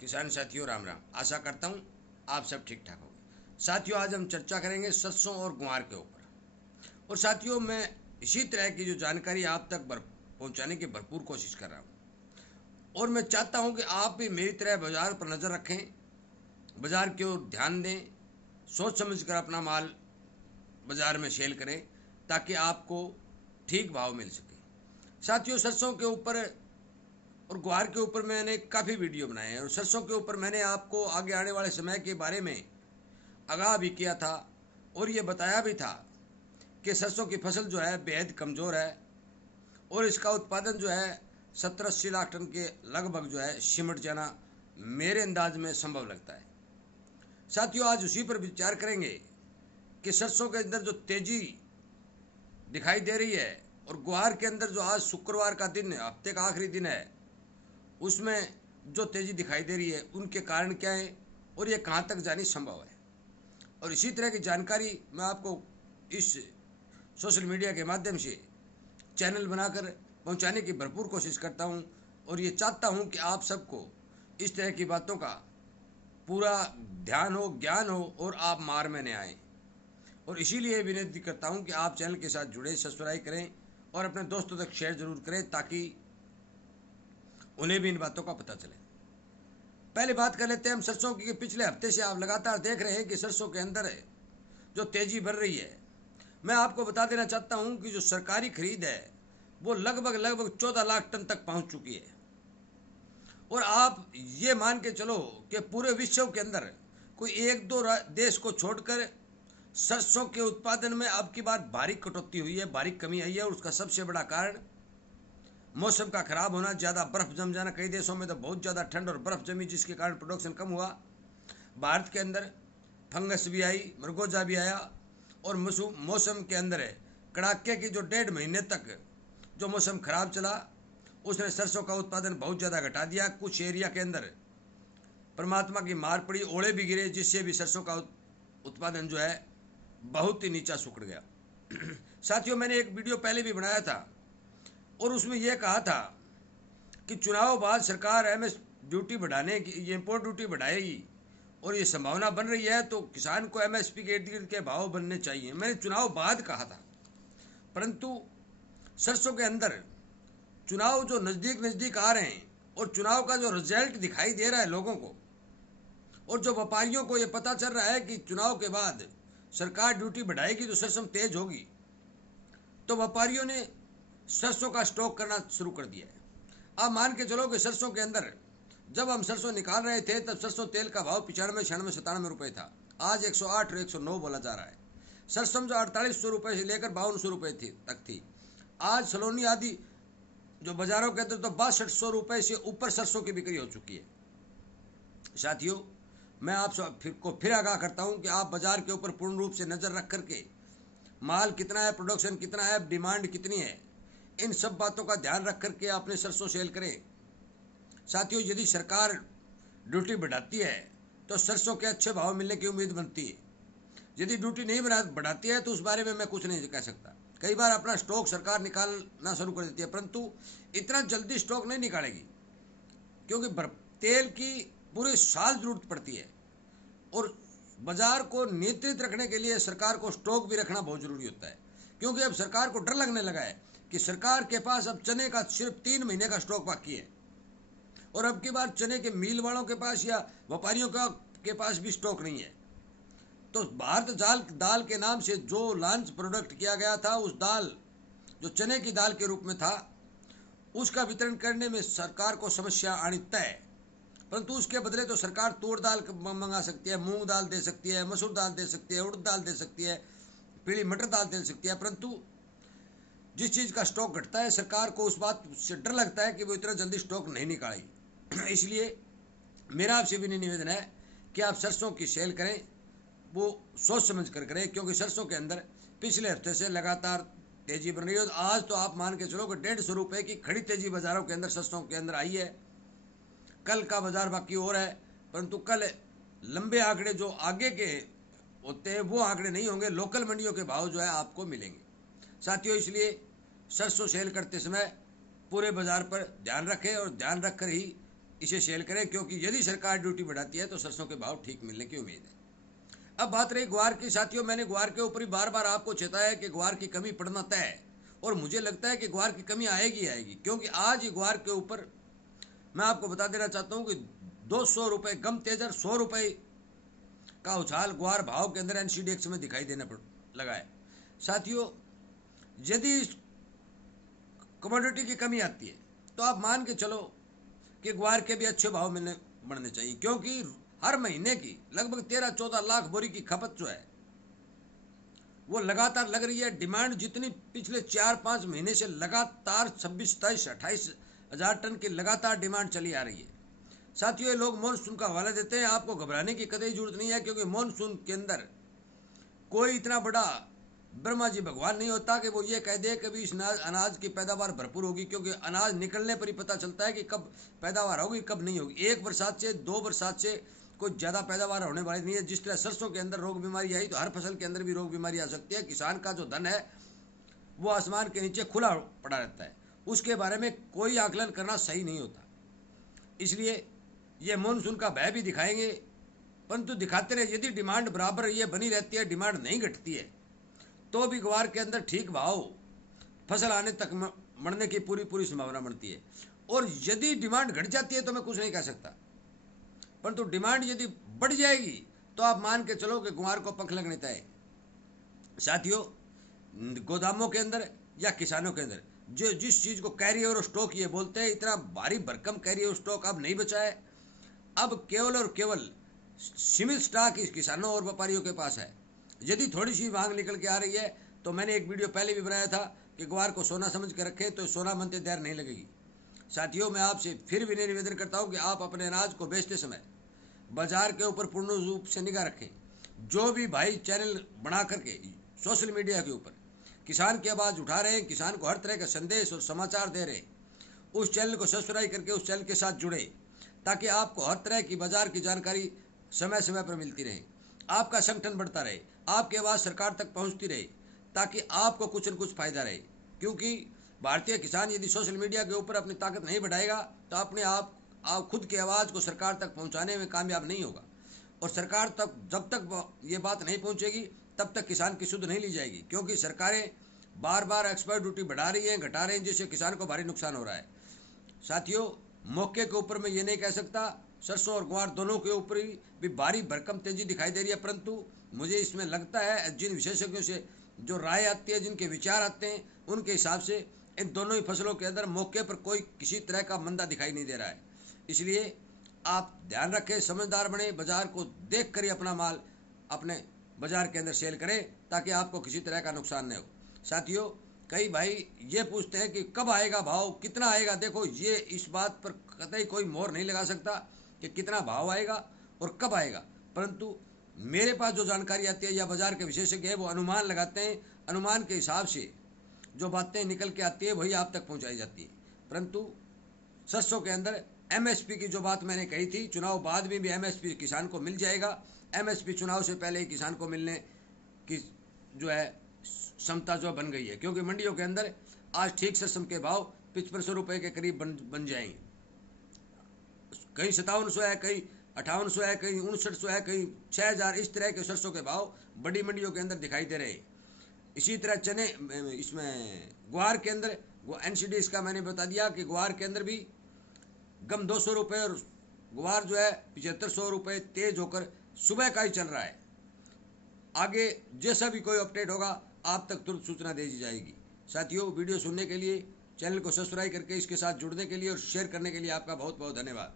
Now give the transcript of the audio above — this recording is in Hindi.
किसान साथियों राम राम। आशा करता हूँ आप सब ठीक ठाक होंगे। साथियों आज हम चर्चा करेंगे सरसों और गुआर के ऊपर। और साथियों मैं इसी तरह की जो जानकारी आप तक पहुँचाने की भरपूर कोशिश कर रहा हूँ। और मैं चाहता हूँ कि आप भी मेरी तरह बाजार पर नज़र रखें, बाजार की ओर ध्यान दें, सोच समझ कर अपना माल बाजार में सेल करें ताकि आपको ठीक भाव मिल सके। साथियों सरसों के ऊपर और ग्वार के ऊपर मैंने काफ़ी वीडियो बनाए हैं और सरसों के ऊपर मैंने आपको आगे आने वाले समय के बारे में आगाह भी किया था और ये बताया भी था कि सरसों की फसल जो है बेहद कमज़ोर है और इसका उत्पादन जो है 70-80 लाख टन के लगभग जो है सिमट जाना मेरे अंदाज में संभव लगता है। साथियों आज उसी पर विचार करेंगे कि सरसों के अंदर जो तेज़ी दिखाई दे रही है और ग्वार के अंदर जो आज शुक्रवार का दिन है, हफ्ते का आखिरी दिन है, उसमें जो तेज़ी दिखाई दे रही है उनके कारण क्या है और ये कहाँ तक जानी संभव है। और इसी तरह की जानकारी मैं आपको इस सोशल मीडिया के माध्यम से चैनल बनाकर पहुंचाने की भरपूर कोशिश करता हूं और ये चाहता हूं कि आप सबको इस तरह की बातों का पूरा ध्यान हो, ज्ञान हो और आप मार में न आएँ। और इसीलिए विनती करता हूं कि आप चैनल के साथ जुड़े, सब्सक्राइब करें और अपने दोस्तों तक शेयर ज़रूर करें ताकि उन्हें भी इन बातों का पता चले। पहले बात कर लेते हैं हम सरसों की। पिछले हफ्ते से आप लगातार देख रहे हैं कि सरसों के अंदर है जो तेज़ी बढ़ रही है। मैं आपको बता देना चाहता हूं कि जो सरकारी खरीद है वो लगभग 14 लाख टन तक पहुंच चुकी है। और आप ये मान के चलो कि पूरे विश्व के अंदर कोई एक दो देश को छोड़कर सरसों के उत्पादन में अब की बार भारी कटौती हुई है, भारी कमी आई है। और उसका सबसे बड़ा कारण मौसम का खराब होना, ज़्यादा बर्फ़ जम जाना। कई देशों में तो बहुत ज़्यादा ठंड और बर्फ़ जमी जिसके कारण प्रोडक्शन कम हुआ। भारत के अंदर फंगस भी आई, मरगोजा भी आया और मौसम के अंदर है कड़ाके की जो 1.5 महीने तक जो मौसम खराब चला उसने सरसों का उत्पादन बहुत ज़्यादा घटा दिया। कुछ एरिया के अंदर परमात्मा की मार पड़ी, ओले भी गिरे जिससे भी सरसों का उत्पादन जो है बहुत ही नीचा सुकड़ गया। साथियों मैंने एक वीडियो पहले भी बनाया था और उसमें यह कहा था कि चुनाव बाद सरकार एमएस ड्यूटी बढ़ाने की, ये इम्पोर्ट ड्यूटी बढ़ाएगी और ये संभावना बन रही है तो किसान को एमएसपी के इर्द गिर्द के भाव बनने चाहिए। मैंने चुनाव बाद कहा था, परंतु सरसों के अंदर चुनाव जो नज़दीक आ रहे हैं और चुनाव का जो रिजल्ट दिखाई दे रहा है लोगों को और जो व्यापारियों को ये पता चल रहा है कि चुनाव के बाद सरकार ड्यूटी बढ़ाएगी तो सरसों तेज होगी, तो व्यापारियों ने सरसों का स्टॉक करना शुरू कर दिया है। आप मान के चलो कि सरसों के अंदर जब हम सरसों निकाल रहे थे तब सरसों तेल का भाव 95, 96, 97 रुपये था। आज 108 और 109 बोला जा रहा है। सरसों जो 4800 रुपये से लेकर 5200 रुपये तक थी। आज सलोनी आदि जो बाजारों के अंदर तो 6200 रुपये से ऊपर सरसों की बिक्री हो चुकी है। साथियों मैं आप फिर आगाह करता हूं कि आप बाजार के ऊपर पूर्ण रूप से नज़र रख करके माल कितना है, प्रोडक्शन कितना है, डिमांड कितनी है, इन सब बातों का ध्यान रख करके आपने सरसों सेल करें। साथियों यदि सरकार ड्यूटी बढ़ाती है तो सरसों के अच्छे भाव मिलने की उम्मीद बनती है। यदि ड्यूटी नहीं बढ़ाती है तो उस बारे में मैं कुछ नहीं कह सकता। कई बार अपना स्टॉक सरकार निकालना शुरू कर देती है, परंतु इतना जल्दी स्टॉक नहीं निकालेगी क्योंकि तेल की पूरे साल जरूरत पड़ती है और बाजार को नियंत्रित रखने के लिए सरकार को स्टॉक भी रखना बहुत ज़रूरी होता है। क्योंकि अब सरकार को डर लगने लगा है कि सरकार के पास अब चने का सिर्फ 3 महीने का स्टॉक बाकी है और अब की बार चने के मिल वालों के पास या व्यापारियों के पास भी स्टॉक नहीं है। तो भारत दाल के नाम से जो लॉन्च प्रोडक्ट किया गया था, उस दाल जो चने की दाल के रूप में था, उसका वितरण करने में सरकार को समस्या आनी तय। परंतु उसके बदले तो सरकार तूर दाल मंगा सकती है, मूंग दाल दे सकती है, मसूर दाल दे सकती है, उड़द दाल दे सकती है, पीली मटर दाल दे सकती है। परंतु जिस चीज़ का स्टॉक घटता है सरकार को उस बात से डर लगता है कि वो इतना जल्दी स्टॉक नहीं निकालेगी। इसलिए मेरा आपसे भी निवेदन है कि आप सरसों की सेल करें, वो सोच समझ कर करें, क्योंकि सरसों के अंदर पिछले हफ्ते से लगातार तेज़ी बन रही है। आज तो आप मान के चलो कि 150 रुपये की खड़ी तेज़ी बाज़ारों के अंदर सरसों के अंदर आई है। कल का बाज़ार बाकी और है, परंतु कल लंबे आंकड़े जो आगे के होते हैं वो आंकड़े नहीं होंगे, लोकल मंडियों के भाव जो है आपको मिलेंगे। साथियों इसलिए सरसों सेल करते समय पूरे बाज़ार पर ध्यान रखें और ध्यान रख कर ही इसे सेल करें, क्योंकि यदि सरकार ड्यूटी बढ़ाती है तो सरसों के भाव ठीक मिलने की उम्मीद है। अब बात रही ग्वार की। साथियों, मैंने ग्वार के ऊपर ही बार बार आपको चेताया कि ग्वार की कमी पड़ना तय है, और मुझे लगता है कि ग्वार की कमी आएगी आएगी, क्योंकि आज ग्वार के ऊपर मैं आपको बता देना चाहता हूं कि 200 रुपये गम तेजर, 100 रुपये का उछाल ग्वार भाव के अंदर एनसीडीएक्स में दिखाई देने लगा है। साथियों, यदि कमोडिटी की कमी आती है तो आप मान के चलो कि ग्वार के भी अच्छे भाव मिलने बढ़ने चाहिए, क्योंकि हर महीने की लगभग 13-14 लाख बोरी की खपत जो है वो लगातार लग रही है। डिमांड जितनी पिछले 4-5 महीने से लगातार 26, 27, 28 हजार टन की लगातार डिमांड चली आ रही है। साथियों, ये लोग मॉनसून का हवाला देते हैं, आपको घबराने की कतई जरूरत नहीं है, क्योंकि मॉनसून के अंदर कोई इतना बड़ा ब्रह्मा जी भगवान नहीं होता कि वो ये कह दे कि भी इस अनाज की पैदावार भरपूर होगी, क्योंकि अनाज निकलने पर ही पता चलता है कि कब पैदावार होगी कब नहीं होगी। एक बरसात से, 2 बरसात से कोई ज़्यादा पैदावार होने वाली नहीं है। जिस तरह सरसों के अंदर रोग बीमारी आई तो हर फसल के अंदर भी रोग बीमारी आ सकती है। किसान का जो धन है वो आसमान के नीचे खुला पड़ा रहता है, उसके बारे में कोई आकलन करना सही नहीं होता। इसलिए ये मानसून का भय भी दिखाएंगे, परंतु दिखाते रहे। यदि डिमांड बराबर ये बनी रहती है, डिमांड नहीं घटती है, तो भी ग्वार के अंदर ठीक भाव फसल आने तक बढ़ने की पूरी संभावना बनती है। और यदि डिमांड घट जाती है तो मैं कुछ नहीं कह सकता, परंतु डिमांड यदि बढ़ जाएगी तो आप मान के चलो कि ग्वार को पंख लगने तय है। साथियों, गोदामों के अंदर या किसानों के अंदर जो जिस चीज़ को कैरी ओवर स्टॉक ये बोलते हैं, इतना भारी भरकम कैरी ओवर स्टॉक अब नहीं बचा है। अब केवल और केवल सीमित स्टॉक इस किसानों और व्यापारियों के पास है। यदि थोड़ी सी मांग निकल के आ रही है तो मैंने एक वीडियो पहले भी बनाया था कि ग्वार को सोना समझ के रखें तो सोना बनते देर नहीं लगेगी। साथियों, मैं आपसे फिर भी निवेदन करता हूं कि आप अपने अनाज को बेचते समय बाजार के ऊपर पूर्ण रूप से निगाह रखें। जो भी भाई चैनल बना करके सोशल मीडिया के ऊपर किसान की आवाज़ उठा रहे हैं, किसान को हर तरह का संदेश और समाचार दे रहे हैं, उस चैनल को सब्सक्राइब करके उस चैनल के साथ जुड़े, ताकि आपको हर तरह की बाजार की जानकारी समय समय पर मिलती रहे, आपका संगठन बढ़ता रहे, आपकी आवाज़ सरकार तक पहुंचती रहे, ताकि आपको कुछ न कुछ फायदा रहे। क्योंकि भारतीय किसान यदि सोशल मीडिया के ऊपर अपनी ताकत नहीं बढ़ाएगा तो अपने आप खुद की आवाज़ को सरकार तक पहुंचाने में कामयाब नहीं होगा। और सरकार तक जब तक ये बात नहीं पहुंचेगी तब तक किसान की सुध नहीं ली जाएगी, क्योंकि सरकारें बार बार एक्सपायर ड्यूटी बढ़ा रही हैं, घटा रही हैं, जिससे किसान को भारी नुकसान हो रहा है। साथियों, मौके के ऊपर मैं ये नहीं कह सकता, सरसों और ग्वार दोनों के ऊपर भी भारी भरकम तेजी दिखाई दे रही है, परंतु मुझे इसमें लगता है जिन विशेषज्ञों से जो राय आती है, जिनके विचार आते हैं, उनके हिसाब से इन दोनों ही फसलों के अंदर मौके पर कोई किसी तरह का मंदा दिखाई नहीं दे रहा है। इसलिए आप ध्यान रखें, समझदार बने, बाजार को देख कर ही अपना माल अपने बाजार के अंदर सेल करें, ताकि आपको किसी तरह का नुकसान न हो। साथियों, कई भाई ये पूछते हैं कि कब आएगा भाव, कितना आएगा। देखो, ये इस बात पर कतई कोई मोहर नहीं लगा सकता कि कितना भाव आएगा और कब आएगा, परंतु मेरे पास जो जानकारी आती है या बाजार के विशेषज्ञ है वो अनुमान लगाते हैं। अनुमान के हिसाब से जो बातें निकल के आती है वही आप तक पहुंचाई जाती है। परंतु सरसों के अंदर एमएसपी की जो बात मैंने कही थी, चुनाव बाद में भी एमएसपी किसान को मिल जाएगा। एमएसपी चुनाव से पहले ही किसान को मिलने की जो है क्षमता जो बन गई है, क्योंकि मंडियों के अंदर आज ठीक सरसों के भाव 5500 रुपये के करीब बन जाएंगे। कहीं 5700 है, कहीं 5800 है, कहीं 5900 है, कहीं 6000, इस तरह के सरसों के भाव बड़ी मंडियों के अंदर दिखाई दे रहे हैं। इसी तरह चने, इसमें ग्वार के अंदर एनसीडी इसका मैंने बता दिया कि ग्वार के अंदर भी गम 200 रुपये और ग्वार जो है 7500 रुपये तेज होकर सुबह का ही चल रहा है। आगे जैसा भी कोई अपडेट होगा आप तक तुरंत सूचना दे दी जाएगी। साथियों, वीडियो सुनने के लिए, चैनल को सब्सक्राइब करके इसके साथ जुड़ने के लिए और शेयर करने के लिए आपका बहुत बहुत धन्यवाद।